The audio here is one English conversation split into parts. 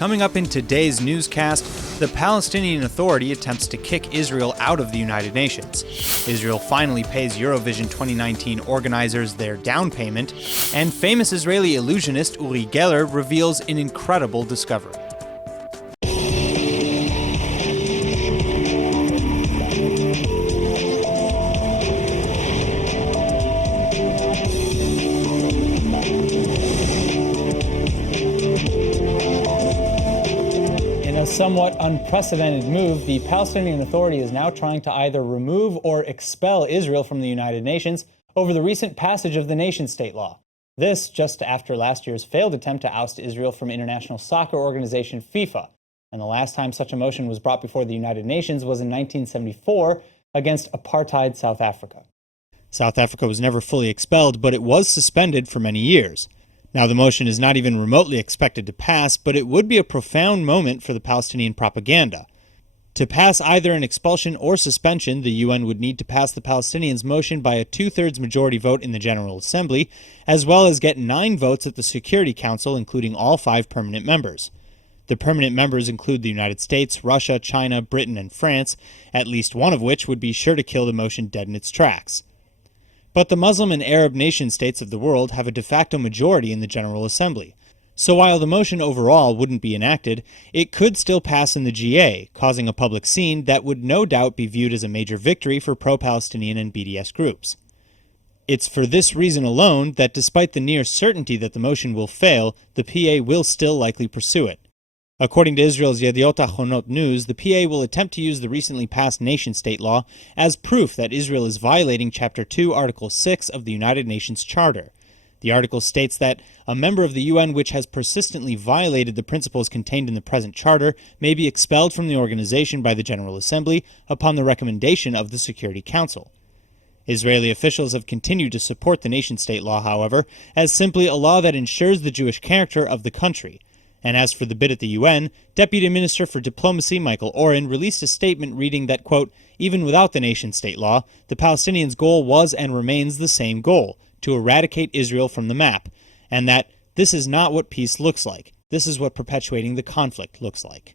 Coming up in today's newscast, the Palestinian Authority attempts to kick Israel out of the United Nations. Israel finally pays Eurovision 2019 organizers their down payment, and famous Israeli illusionist Uri Geller reveals an incredible discovery. In a somewhat unprecedented move, the Palestinian Authority is now trying to either remove or expel Israel from the United Nations over the recent passage of the nation-state law. This just after last year's failed attempt to oust Israel from international soccer organization FIFA. And the last time such a motion was brought before the United Nations was in 1974 against apartheid South Africa. South Africa was never fully expelled, but it was suspended for many years. Now, the motion is not even remotely expected to pass, but it would be a profound moment for the Palestinian propaganda. To pass either an expulsion or suspension, the UN would need to pass the Palestinians' motion by a two-thirds majority vote in the General Assembly, as well as get 9 votes at the Security Council, including all 5 permanent members. The permanent members include the United States, Russia, China, Britain, and France, at least one of which would be sure to kill the motion dead in its tracks. But the Muslim and Arab nation-states of the world have a de facto majority in the General Assembly. So while the motion overall wouldn't be enacted, it could still pass in the GA, causing a public scene that would no doubt be viewed as a major victory for pro-Palestinian and BDS groups. It's for this reason alone that despite the near certainty that the motion will fail, the PA will still likely pursue it. According to Israel's Yediot Ahronot News, the PA will attempt to use the recently passed nation-state law as proof that Israel is violating Chapter 2, Article 6 of the United Nations Charter. The article states that a member of the UN which has persistently violated the principles contained in the present charter may be expelled from the organization by the General Assembly upon the recommendation of the Security Council. Israeli officials have continued to support the nation-state law, however, as simply a law that ensures the Jewish character of the country. And as for the bid at the UN, Deputy Minister for Diplomacy Michael Oren released a statement reading that, quote, even without the nation-state law, the Palestinians' goal was and remains the same goal, to eradicate Israel from the map, and that this is not what peace looks like. This is what perpetuating the conflict looks like.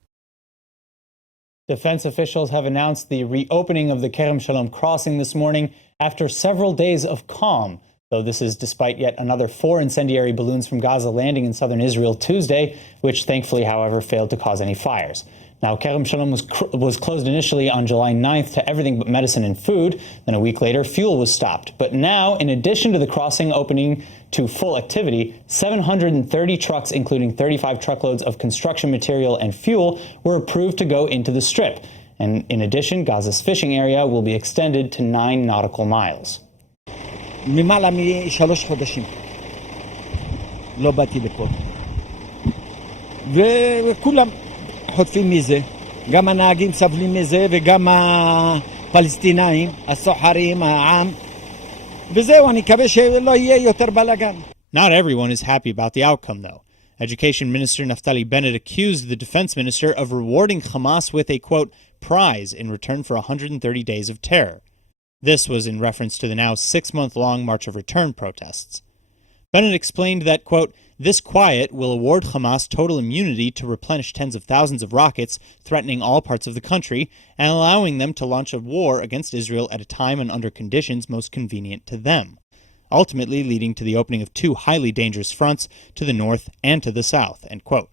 Defense officials have announced the reopening of the Kerem Shalom crossing this morning after several days of calm, though this is despite yet another 4 incendiary balloons from Gaza landing in southern Israel Tuesday, which thankfully, however, failed to cause any fires. Now, Kerem Shalom was closed initially on July 9th to everything but medicine and food. Then a week later, fuel was stopped. But now, in addition to the crossing opening to full activity, 730 trucks, including 35 truckloads of construction material and fuel, were approved to go into the strip. And in addition, Gaza's fishing area will be extended to 9 nautical miles. ממעלה מ3 חודשים לא באתי לפה וכולם חוטפים מזה, גם הנהגים סבלים מזה וגם הפלסטינאים, הסוחרים, העם, וזהו, אני מקווה שלא יהיה יותר בלגן. Not everyone is happy about the outcome, though. Education Minister Naftali Bennett accused the defense minister of rewarding Hamas with a, quote, prize in return for 130 days of terror. This was in reference to the now 6-month-long March of Return protests. Bennett explained that, quote, this quiet will award Hamas total immunity to replenish tens of thousands of rockets threatening all parts of the country and allowing them to launch a war against Israel at a time and under conditions most convenient to them, ultimately leading to the opening of 2 highly dangerous fronts to the north and to the south, end quote.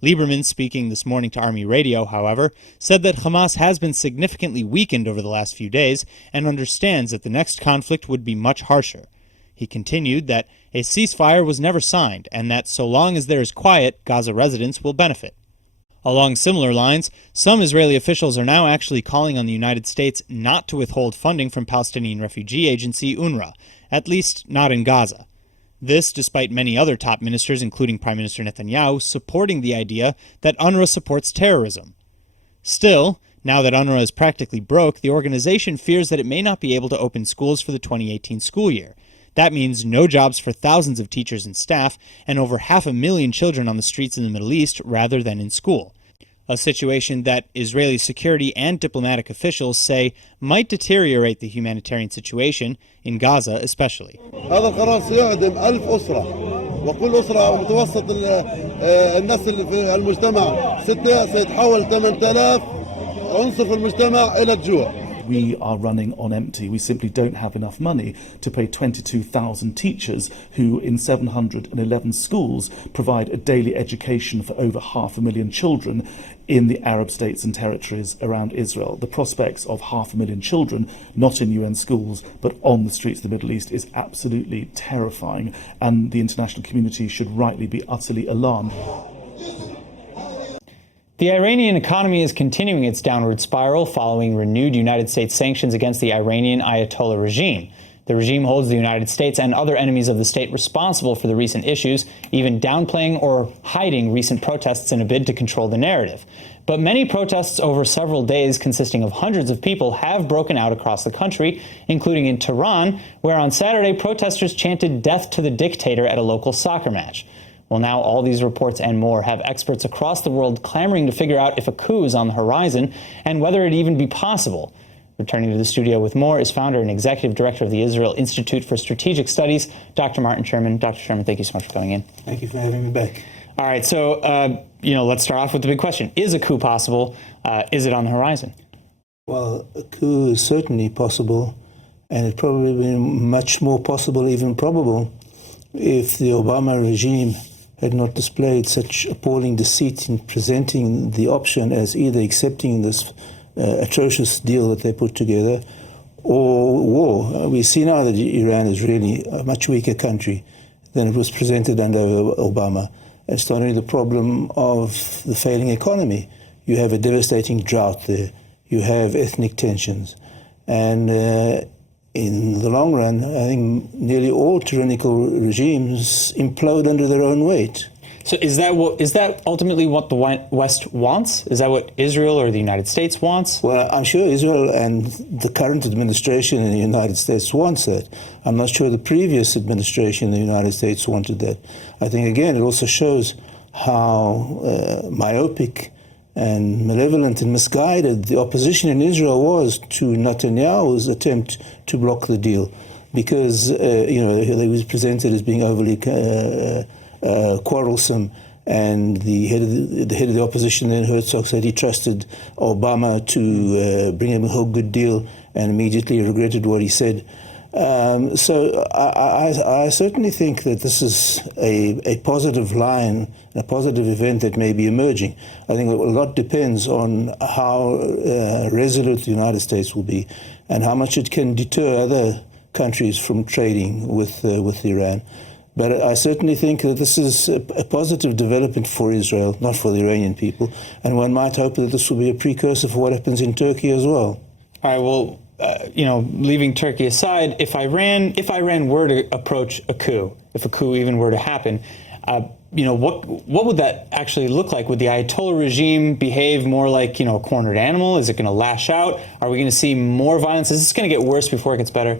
Lieberman, speaking this morning to Army Radio, however, said that Hamas has been significantly weakened over the last few days and understands that the next conflict would be much harsher. He continued that a ceasefire was never signed and that so long as there is quiet, Gaza residents will benefit. Along similar lines, some Israeli officials are now actually calling on the United States not to withhold funding from Palestinian refugee agency UNRWA, at least not in Gaza. This, despite many other top ministers, including Prime Minister Netanyahu, supporting the idea that UNRWA supports terrorism. Still, now that UNRWA is practically broke, the organization fears that it may not be able to open schools for the 2018 school year. That means no jobs for thousands of teachers and staff, and over 500,000 children on the streets in the Middle East rather than in school. A situation that Israeli security and diplomatic officials say might deteriorate the humanitarian situation, in Gaza especially. هذا القرار سيعدم 1000 أسرة وكل أسرة متوسط الناس اللي في المجتمع 6 سيتحول 8000 عنصر في المجتمع إلى الجوع. We are running on empty. We simply don't have enough money to pay 22,000 teachers who in 711 schools provide a daily education for over 500,000 children in the Arab states and territories around Israel. The prospects of 500,000 children not in UN schools but on the streets of the Middle East is absolutely terrifying, and the international community should rightly be utterly alarmed. The Iranian economy is continuing its downward spiral following renewed United States sanctions against the Iranian Ayatollah regime. The regime holds the United States and other enemies of the state responsible for the recent issues, even downplaying or hiding recent protests in a bid to control the narrative. But many protests over several days, consisting of hundreds of people, have broken out across the country, including in Tehran, where on Saturday protesters chanted "Death to the Dictator" at a local soccer match. Well, now all these reports and more have experts across the world clamoring to figure out if a coup is on the horizon and whether it even be possible. Returning to the studio with more is founder and executive director of the Israel Institute for Strategic Studies, Dr. Martin Sherman. Dr. Sherman, thank you so much for coming in. Thank you for having me back. All right, so, let's start off with the big question. Is a coup possible? Is it on the horizon? Well, a coup is certainly possible, and it probably be much more possible, even probable, if the Obama regime had not displayed such appalling deceit in presenting the option as either accepting this atrocious deal that they put together or war. We see now that Iran is really a much weaker country than it was presented under Obama. It's not only the problem of the failing economy. You have a devastating drought there. You have ethnic tensions. And in the long run, I think nearly all tyrannical regimes implode under their own weight. So is that ultimately what the West wants? Is that what Israel or the United States wants? Well, I'm sure Israel and the current administration in the United States wants that. I'm not sure the previous administration in the United States wanted that. I think, again, it also shows how myopic and malevolent and misguided the opposition in Israel was to Netanyahu's attempt to block the deal, because he was presented as being overly quarrelsome, and the head of the opposition then, Herzog, said he trusted Obama to bring him a whole good deal, and immediately regretted what he said. So I certainly think that this is a positive line, a positive event that may be emerging. I think a lot depends on how resolute the United States will be and how much it can deter other countries from trading with Iran. But I certainly think that this is a positive development for Israel, not for the Iranian people, and one might hope that this will be a precursor for what happens in Turkey as well. All right, well, leaving Turkey aside, if Iran were to approach a coup, if a coup even were to happen, what would that actually look like? Would the Ayatollah regime behave more like, a cornered animal? Is it going to lash out? Are we going to see more violence? Is this going to get worse before it gets better?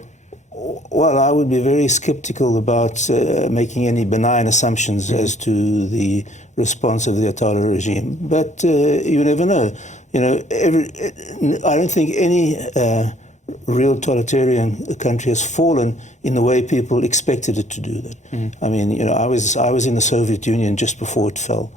Well, I would be very skeptical about making any benign assumptions as to the response of the Ayatollah regime. But you never know. I don't think any real totalitarian country has fallen in the way people expected it to do that. I mean, I was in the Soviet Union just before it fell,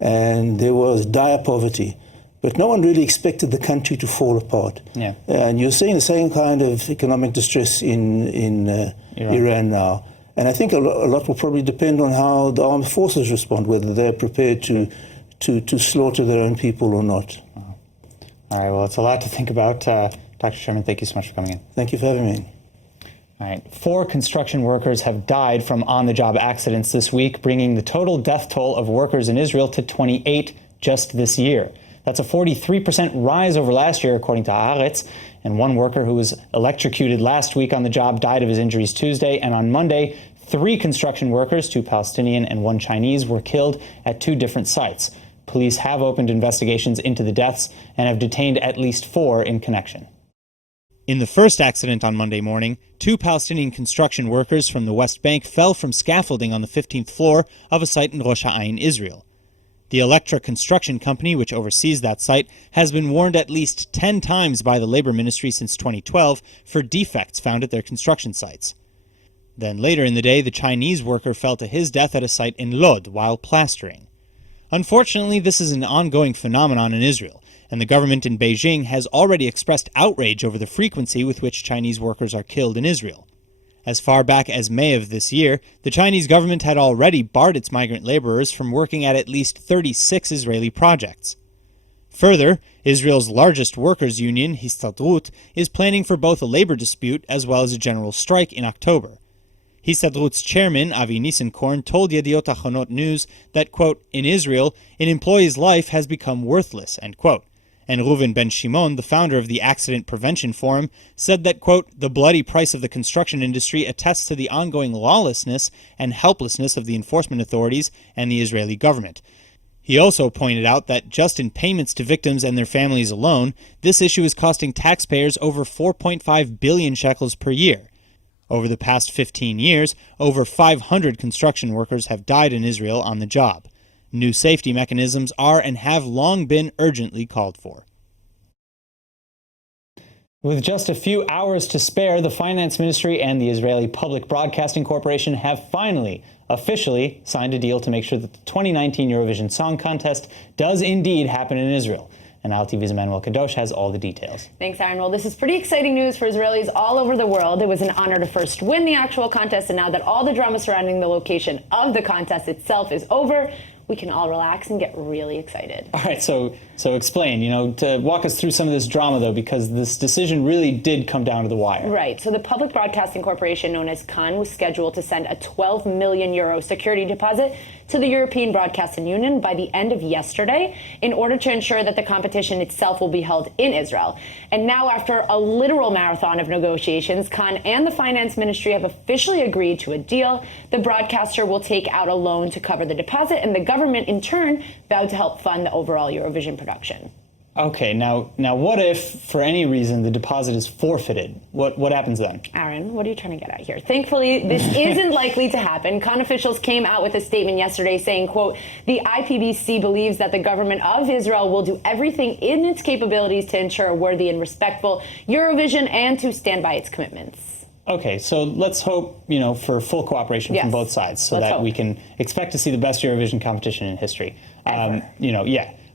and there was dire poverty. But no one really expected the country to fall apart. Yeah. And you're seeing the same kind of economic distress in Iran now. And I think a lot will probably depend on how the armed forces respond, whether they're prepared to slaughter their own people or not. Wow. All right, well, it's a lot to think about. Dr. Sherman, thank you so much for coming in. Thank you for having me. All right, 4 construction workers have died from on-the-job accidents this week, bringing the total death toll of workers in Israel to 28 just this year. That's a 43% rise over last year, according to Haaretz. And one worker who was electrocuted last week on the job died of his injuries Tuesday. And on Monday, 3 construction workers, 2 Palestinian and 1 Chinese, were killed at 2 different sites. Police have opened investigations into the deaths and have detained at least 4 in connection. In the first accident on Monday morning, 2 Palestinian construction workers from the West Bank fell from scaffolding on the 15th floor of a site in Rosh Ha'ain, Israel. The Electra construction company, which oversees that site, has been warned at least 10 times by the Labor Ministry since 2012 for defects found at their construction sites. Then later in the day, the Chinese worker fell to his death at a site in Lod while plastering. Unfortunately, this is an ongoing phenomenon in Israel, and the government in Beijing has already expressed outrage over the frequency with which Chinese workers are killed in Israel. As far back as May of this year, the Chinese government had already barred its migrant laborers from working at least 36 Israeli projects. Further, Israel's largest workers' union, Histadrut, is planning for both a labor dispute as well as a general strike in October. Histadrut's chairman, Avi Nissenkorn, told Yediot Ahronot News that, quote, in Israel, an employee's life has become worthless, end quote. And Reuven Ben Shimon, the founder of the Accident Prevention Forum, said that, quote, the bloody price of the construction industry attests to the ongoing lawlessness and helplessness of the enforcement authorities and the Israeli government. He also pointed out that just in payments to victims and their families alone, this issue is costing taxpayers over 4.5 billion shekels per year. Over the past 15 years, over 500 construction workers have died in Israel on the job. New safety mechanisms are and have long been urgently called for. With just a few hours to spare, the Finance Ministry and the Israeli Public Broadcasting Corporation have finally, officially signed a deal to make sure that the 2019 Eurovision Song Contest does indeed happen in Israel. And Al TV's Emmanuel Kadosh has all the details. Thanks, Aaron. Well, this is pretty exciting news for Israelis all over the world. It was an honor to first win the actual contest, and now that all the drama surrounding the location of the contest itself is over, we can all relax and get really excited. All right, so explain, to walk us through some of this drama, though, because this decision really did come down to the wire. Right. So the Public Broadcasting Corporation, known as Kan, was scheduled to send a 12 million euro security deposit to the European Broadcasting Union by the end of yesterday in order to ensure that the competition itself will be held in Israel. And now, after a literal marathon of negotiations, Kan and the Finance Ministry have officially agreed to a deal. The broadcaster will take out a loan to cover the deposit, and the government, in turn, vowed to help fund the overall Eurovision production. Okay, now what if, for any reason, the deposit is forfeited? What happens then? Aaron, what are you trying to get at here? Thankfully, this isn't likely to happen. Kan officials came out with a statement yesterday saying, quote, the IPBC believes that the government of Israel will do everything in its capabilities to ensure a worthy and respectful Eurovision and to stand by its commitments. Okay, so let's hope, for full cooperation from both sides so that we can expect to see the best Eurovision competition in history.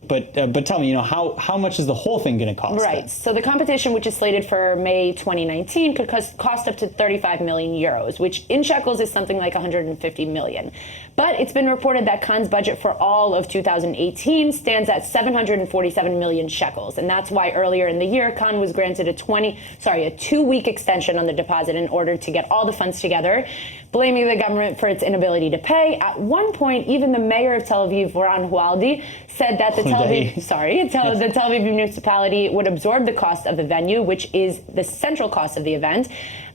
But tell me, how much is the whole thing going to cost? Right. Then? So the competition, which is slated for May 2019, could cost up to 35 million euros, which in shekels is something like 150 million. But it's been reported that Cannes' budget for all of 2018 stands at 747 million shekels. And that's why earlier in the year, Cannes was granted a 2-week extension on the deposit in order to get all the funds together, blaming the government for its inability to pay. At one point, even the mayor of Tel Aviv, Ran Hualdi, said that the Tel Aviv municipality would absorb the cost of the venue, which is the central cost of the event.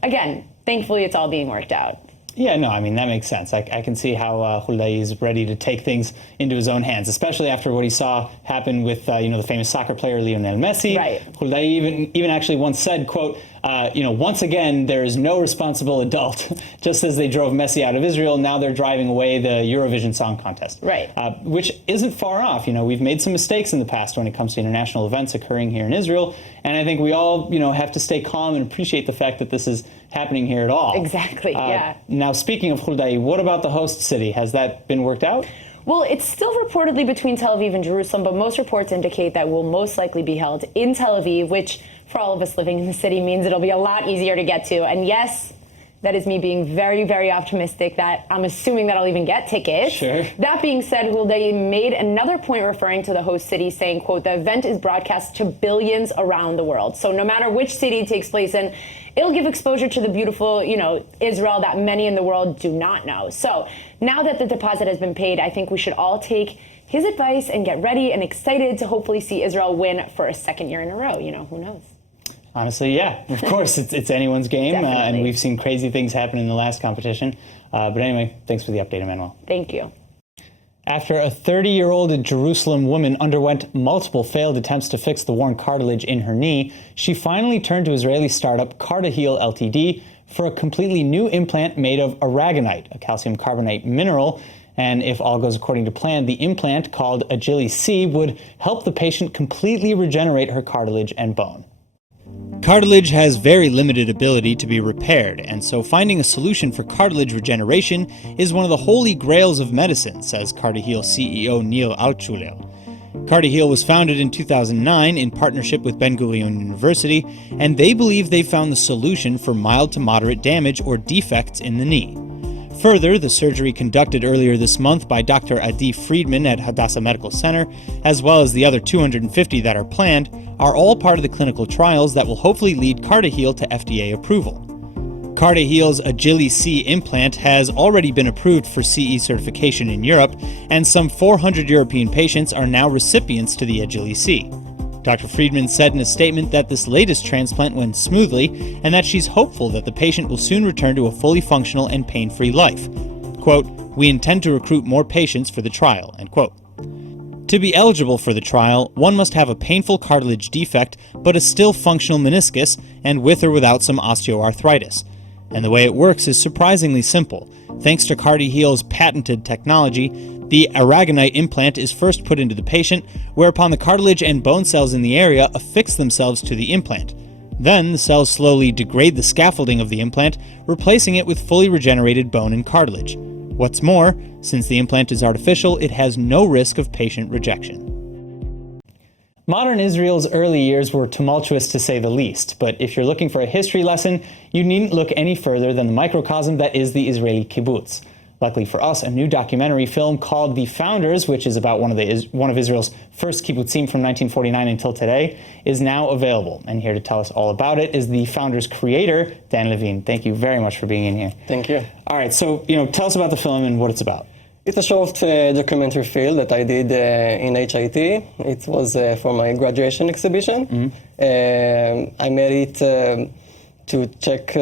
Again, thankfully, it's all being worked out. Yeah, no, I mean, that makes sense. I can see how Huldai is ready to take things into his own hands, especially after what he saw happen with, the famous soccer player Lionel Messi. Right. Huldai even actually once said, quote, once again, there is no responsible adult. Just as they drove Messi out of Israel, now they're driving away the Eurovision Song Contest. Right. Which isn't far off. We've made some mistakes in the past when it comes to international events occurring here in Israel. And I think we all, have to stay calm and appreciate the fact that this is happening here at all. Exactly, yeah. Now, speaking of Huldai, what about the host city? Has that been worked out? Well, it's still reportedly between Tel Aviv and Jerusalem, but most reports indicate that will most likely be held in Tel Aviv, which for all of us living in the city means it'll be a lot easier to get to. And yes, that is me being very, very optimistic that I'm assuming that I'll even get tickets. Sure. That being said, Huldai made another point referring to the host city saying, quote, the event is broadcast to billions around the world. So no matter which city it takes place in, it'll give exposure to the beautiful, Israel that many in the world do not know. So now that the deposit has been paid, I think we should all take his advice and get ready and excited to hopefully see Israel win for a second year in a row. Who knows? Honestly, yeah. Of course, it's anyone's game, and we've seen crazy things happen in the last competition. But anyway, thanks for the update, Emmanuel. Thank you. After a 30-year-old Jerusalem woman underwent multiple failed attempts to fix the worn cartilage in her knee, she finally turned to Israeli startup Cartilage Ltd. For a completely new implant made of aragonite, a calcium carbonate mineral. And if all goes according to plan, the implant, called Agili C, would help the patient completely regenerate her cartilage and bone. Cartilage has very limited ability to be repaired, and so finding a solution for cartilage regeneration is one of the holy grails of medicine, says CartiHeal CEO Neil Altschulel. CartiHeal was founded in 2009 in partnership with Ben Gurion University, and they believe they've found the solution for mild to moderate damage or defects in the knee. Further, the surgery conducted earlier this month by Dr. Adi Friedman at Hadassah Medical Center, as well as the other 250 that are planned, are all part of the clinical trials that will hopefully lead CartiHeal to FDA approval. CartiHeal's Agili C implant has already been approved for CE certification in Europe, and some 400 European patients are now recipients to the Agili C. Dr. Friedman said in a statement that this latest transplant went smoothly and that she's hopeful that the patient will soon return to a fully functional and pain-free life. Quote, "We intend to recruit more patients for the trial," end quote. To be eligible for the trial, one must have a painful cartilage defect but a still functional meniscus and with or without some osteoarthritis. And the way it works is surprisingly simple. Thanks to CartiHeal's patented technology, the aragonite implant is first put into the patient, whereupon the cartilage and bone cells in the area affix themselves to the implant. Then the cells slowly degrade the scaffolding of the implant, replacing it with fully regenerated bone and cartilage. What's more, since the implant is artificial, it has no risk of patient rejection. Modern Israel's early years were tumultuous to say the least, but if you're looking for a history lesson, you needn't look any further than the microcosm that is the Israeli kibbutz. Luckily for us, a new documentary film called The Founders, which is about one of Israel's first kibbutzim from 1949 until today, is now available. And here to tell us all about it is The Founders creator, Dan Levine. Thank you very much for being in here. Thank you. All right, so tell us about the film and what it's about. It's a short documentary film that I did in HIT. It was for my graduation exhibition. I made it to check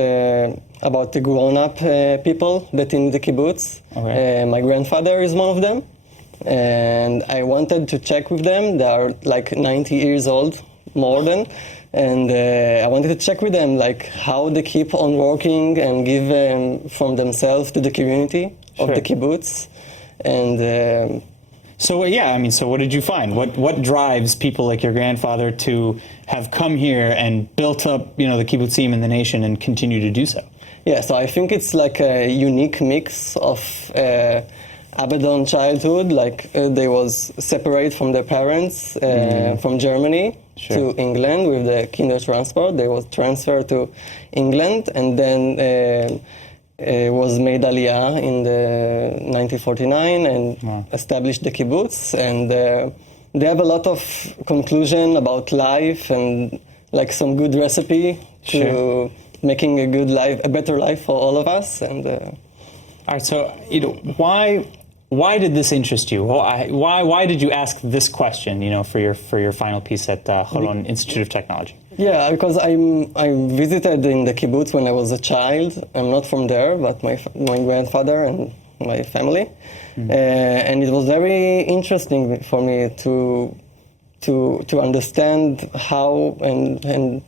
about the grown-up people that in the kibbutz. Okay. My grandfather is one of them. And I wanted to check with them. They are like 90 years old, more than. And I wanted to check with them like how they keep on working and give from themselves to the community of the kibbutz. And so what did you find? What drives people like your grandfather to have come here and built up, the kibbutzim in the nation and continue to do so? Yeah, so I think it's like a unique mix of Abaddon childhood, like they was separate from their parents from Germany to England with the kinder transport. They was transferred to England and then was made Aliyah in the 1949 and established the kibbutz. And they have a lot of conclusion about life and like some good recipe to making a good life, a better life for all of us. And all right, so why did this interest you? Why did you ask this question? For your final piece at Holon Institute of Technology. Yeah, because I visited in the kibbutz when I was a child. I'm not from there, but my grandfather and my family, and it was very interesting for me to understand how and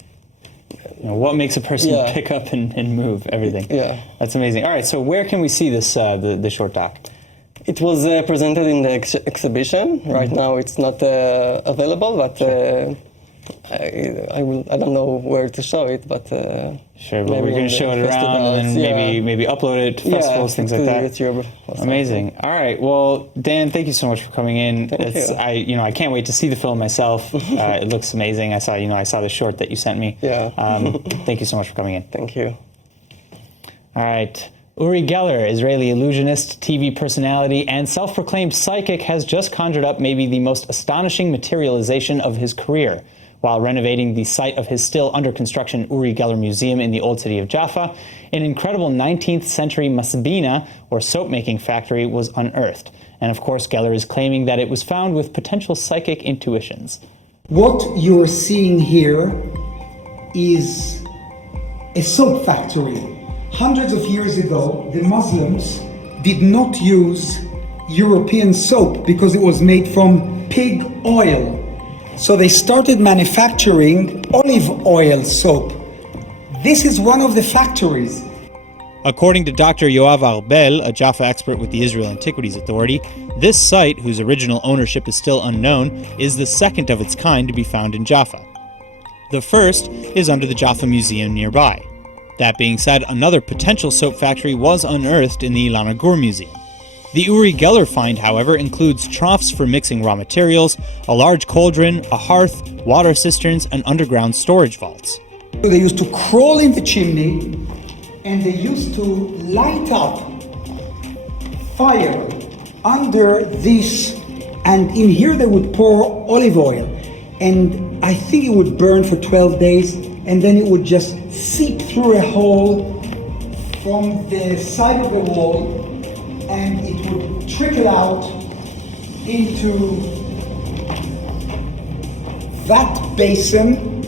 what makes a person pick up and move everything. Yeah, that's amazing. All right, so where can we see this the short doc? It was presented in the exhibition. Right now, it's not available, but. I don't know where to show it, but sure. But we're going to show it around, and then maybe upload it to festivals, things like that. YouTube. Amazing. All right. Well, Dan, thank you so much for coming in. Thank you. I can't wait to see the film myself. It looks amazing. I saw the short that you sent me. Yeah. Thank you so much for coming in. Thank you. All right. Uri Geller, Israeli illusionist, TV personality, and self-proclaimed psychic, has just conjured up maybe the most astonishing materialization of his career, while renovating the site of his still under construction Uri Geller Museum in the old city of Jaffa. An incredible 19th century masbina, or soap-making factory, was unearthed. And of course, Geller is claiming that it was found with potential psychic intuitions. What you're seeing here is a soap factory. Hundreds of years ago, the Muslims did not use European soap because it was made from pig oil. So they started manufacturing olive oil soap. This is one of the factories. According to Dr. Yoav Arbel, a Jaffa expert with the Israel Antiquities Authority, this site, whose original ownership is still unknown, is the second of its kind to be found in Jaffa. The first is under the Jaffa Museum nearby. That being said, another potential soap factory was unearthed in the Ilana Gur Museum. The Uri Geller find, however, includes troughs for mixing raw materials, a large cauldron, a hearth, water cisterns, and underground storage vaults. They used to crawl in the chimney and they used to light up fire under this, and in here they would pour olive oil, and I think it would burn for 12 days, and then it would just seep through a hole from the side of the wall, and it would trickle out into that basin.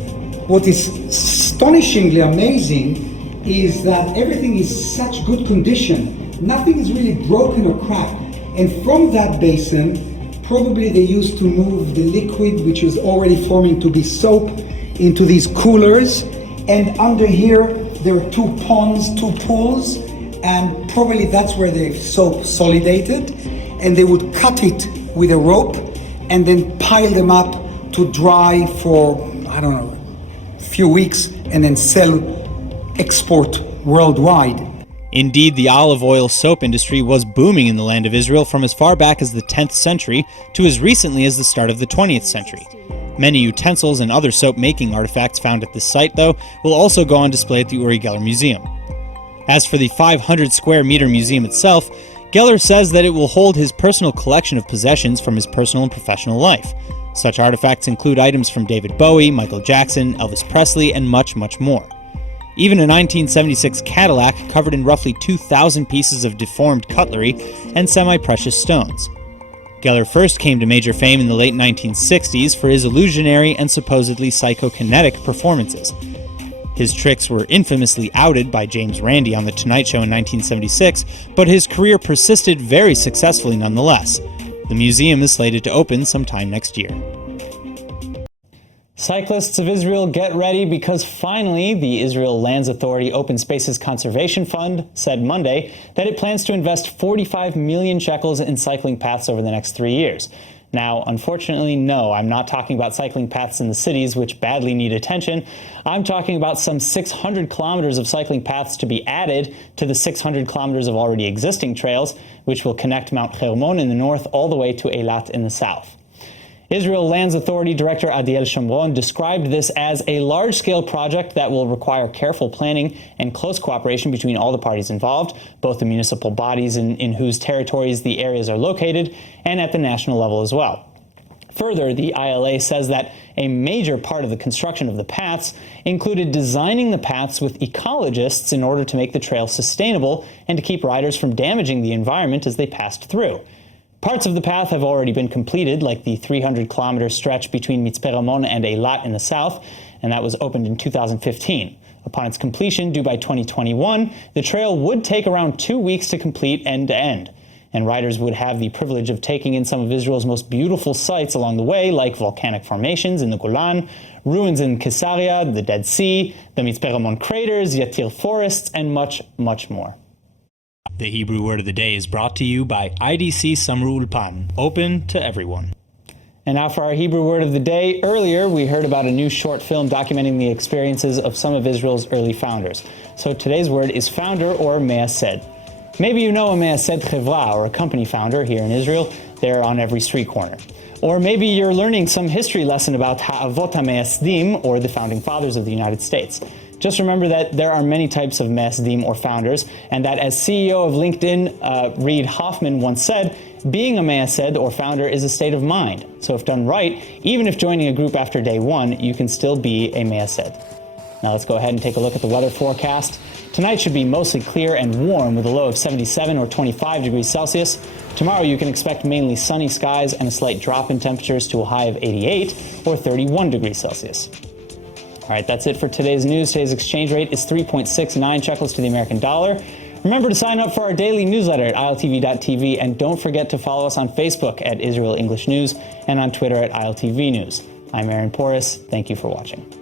What is astonishingly amazing is that everything is such good condition. Nothing is really broken or cracked. And from that basin, probably they used to move the liquid, which is already forming to be soap, into these coolers. And under here, there are two ponds, two pools, and probably that's where the soap solidated. And they would cut it with a rope and then pile them up to dry for, I don't know, a few weeks, and then export worldwide. Indeed, the olive oil soap industry was booming in the land of Israel from as far back as the 10th century to as recently as the start of the 20th century. Many utensils and other soap-making artifacts found at this site, though, will also go on display at the Uri Geller Museum. As for the 500 square meter museum itself, Geller says that it will hold his personal collection of possessions from his personal and professional life. Such artifacts include items from David Bowie, Michael Jackson, Elvis Presley, and much, much more. Even a 1976 Cadillac covered in roughly 2,000 pieces of deformed cutlery and semi-precious stones. Geller first came to major fame in the late 1960s for his illusionary and supposedly psychokinetic performances. His tricks were infamously outed by James Randi on The Tonight Show in 1976, but his career persisted very successfully nonetheless. The museum is slated to open sometime next year. Cyclists of Israel, get ready, because finally the Israel Lands Authority Open Spaces Conservation Fund said Monday that it plans to invest 45 million shekels in cycling paths over the next 3 years. Now, unfortunately, no, I'm not talking about cycling paths in the cities, which badly need attention. I'm talking about some 600 kilometers of cycling paths to be added to the 600 kilometers of already existing trails, which will connect Mount Hermon in the north all the way to Eilat in the south. Israel Lands Authority Director Adiel Shomron described this as a large-scale project that will require careful planning and close cooperation between all the parties involved, both the municipal bodies in whose territories the areas are located, and at the national level as well. Further, the ILA says that a major part of the construction of the paths included designing the paths with ecologists in order to make the trail sustainable and to keep riders from damaging the environment as they passed through. Parts of the path have already been completed, like the 300-kilometer stretch between Mitzpe Ramon and Eilat in the south, and that was opened in 2015. Upon its completion, due by 2021, the trail would take around 2 weeks to complete end-to-end, and riders would have the privilege of taking in some of Israel's most beautiful sights along the way, like volcanic formations in the Golan, ruins in Caesarea, the Dead Sea, the Mitzpe Ramon craters, Yatir forests, and much, much more. The Hebrew word of the day is brought to you by IDC Summer Ulpan, open to everyone. And now for our Hebrew word of the day. Earlier, we heard about a new short film documenting the experiences of some of Israel's early founders. So today's word is founder or meyased. Maybe you know a meyased chevra, or a company founder here in Israel. They're on every street corner. Or maybe you're learning some history lesson about ha'avot ha'meyasdim, or the founding fathers of the United States. Just remember that there are many types of meyasdim, or founders, and that as CEO of LinkedIn, Reid Hoffman once said, being a meyased or founder is a state of mind. So if done right, even if joining a group after day one, you can still be a meyased. Now let's go ahead and take a look at the weather forecast. Tonight should be mostly clear and warm with a low of 77 or 25 degrees Celsius. Tomorrow you can expect mainly sunny skies and a slight drop in temperatures to a high of 88 or 31 degrees Celsius. All right, that's it for today's news. Today's exchange rate is 3.69 shekels to the American dollar. Remember to sign up for our daily newsletter at iltv.tv, and don't forget to follow us on Facebook at Israel English News and on Twitter at ILTV News. I'm Aaron Porras. Thank you for watching.